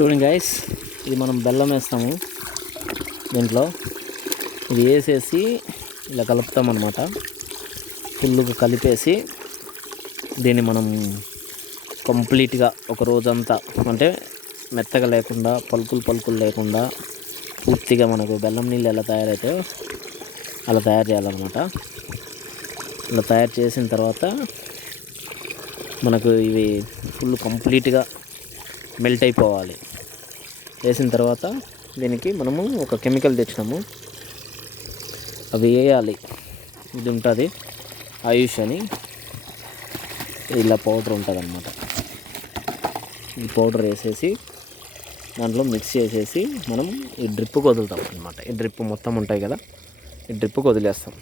చూడండి గైస్ ఇది మనం బెల్లం వేస్తాము దీంట్లో. ఇది వేసేసి ఇలా కలుపుతాం అనమాట ఫుల్గా కలిపేసి దీన్ని మనం కంప్లీట్గా ఒక రోజంతా అంటే మెత్తగా లేకుండా పలుకులు పలుకులు లేకుండా పూర్తిగా మనకు బెల్లం నీళ్ళు ఎలా తయారైతే అలా తయారు చేయాలన్నమాట. ఇలా తయారు చేసిన తర్వాత మనకు ఇవి ఫుల్ కంప్లీట్గా మెల్ట్ అయిపోవాలి. వేసిన తర్వాత దీనికి మనము ఒక కెమికల్ తెచ్చినాము. అవి వేయాలి. ఇది ఉంటుంది ఆయుష్ అని. ఇలా పౌడర్ ఉంటుంది అనమాట ఈ పౌడర్ వేసేసి దాంట్లో మిక్స్ చేసేసి మనం ఈ డ్రిప్కి వదులుతాం అనమాట ఈ డ్రిప్ మొత్తం ఉంటాయి కదా ఈ డ్రిప్కి వదిలేస్తాం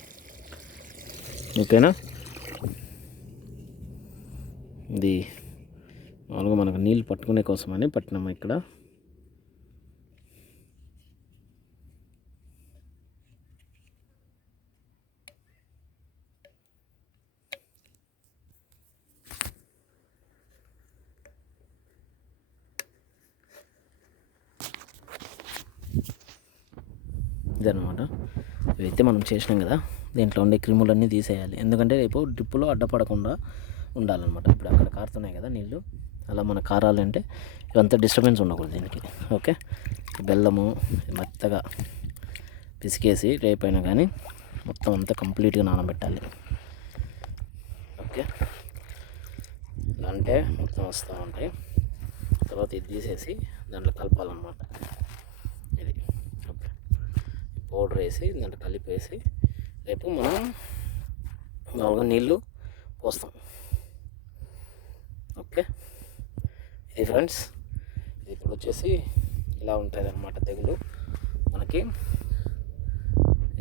ఓకేనా? ఇది మామూలుగా మనకు నీళ్ళు పట్టుకునే కోసమని పట్టినాము ఇక్కడ. ఇదనమాట ఇవైతే మనం చేసినాం కదా దీంట్లో ఉండే క్రిములన్నీ తీసేయాలి. ఎందుకంటే రేపు డ్రిప్పులో అడ్డపడకుండా ఉండాలన్నమాట. ఇప్పుడు అక్కడ కారుతున్నాయి కదా నీళ్ళు అలా మన కారాలంటే ఇవంతా డిస్టర్బెన్స్ ఉండకూడదు దీనికి. ఓకే? బెల్లము మెత్తగా పిసికేసి రేపైనా కానీ మొత్తం అంతా కంప్లీట్గా నానబెట్టాలి. ఓకే? ఇలా అంటే మొత్తం వస్తూ ఉంటాయి. తర్వాత ఇది తీసేసి దాంట్లో కలపాలన్నమాట. పౌడర్ వేసి దాంట్లో కలిపేసి రేపు మనం మామూలుగా నీళ్ళు పోస్తాం. ఓకే? ఇది ఫ్రెండ్స్ ఇది ఇప్పుడు వచ్చేసి ఇలా ఉంటుంది అనమాట తెగులు. మనకి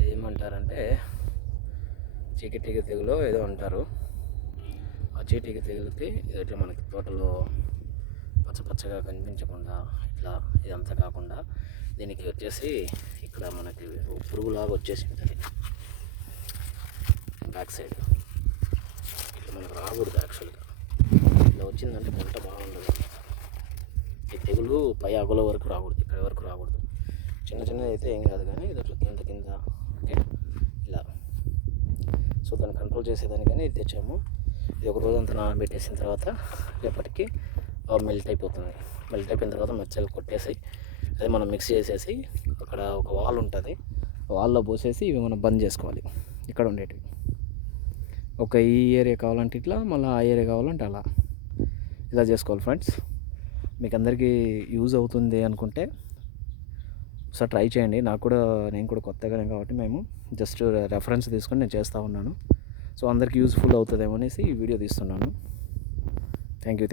ఏమంటారంటే చీకటికి తెగులు ఏదో అంటారు. ఆ చీటికి తెగులుకి ఇట్లా మనకి తోటలో పచ్చ పచ్చగా కనిపించకుండా ఇట్లా ఇదంతా కాకుండా దీనికి వచ్చేసి ఇక్కడ మనకి పురుగులాగా వచ్చేసింది అది. Back side. ఇట్లా మనకు రాకూడదు యాక్చువల్గా ఇలా వచ్చిందంటే పంట బాగుండదు. ఈ తెగులు పై ఆకుల వరకు రాకూడదు ఇక్కడ వరకు రాకూడదు. చిన్న చిన్నది అయితే ఏం కాదు కానీ ఇది అట్లా కింద కింద ఓకే? ఇలా. సో దాన్ని కంట్రోల్ చేసేదానికని ఇది తెచ్చాము. ఇది ఒక రోజంతా నానబెట్టేసిన తర్వాత రేపటికి మెల్ట్ అయిపోతుంది. మెల్ట్ అయిపోయిన తర్వాత మెచ్చలు కొట్టేసి అదే మనం మిక్స్ చేసేసి అక్కడ ఒక వాల్ ఉంటుంది. వాల్లో పోసేసి ఇవి మనం బంద్ చేసుకోవాలి. ఇక్కడ ఉండేటివి. ఒక ఈ ఏరియా కావాలంటే ఇట్లా మళ్ళీ ఆ ఏరియా కావాలంటే అలా. ఇలా చేసుకోవాలి ఫ్రెండ్స్. మీకు అందరికీ యూజ్ అవుతుంది అనుకుంటే ఒకసారి ట్రై చేయండి. నాకు కూడా నేను కూడా కొత్తగానే కాబట్టి మేము జస్ట్ రెఫరెన్స్ తీసుకొని నేను చేస్తూ ఉన్నాను. సో అందరికీ యూస్ఫుల్ అవుతుందేమో అనేసి ఈ వీడియో తీస్తున్నాను. Thank you.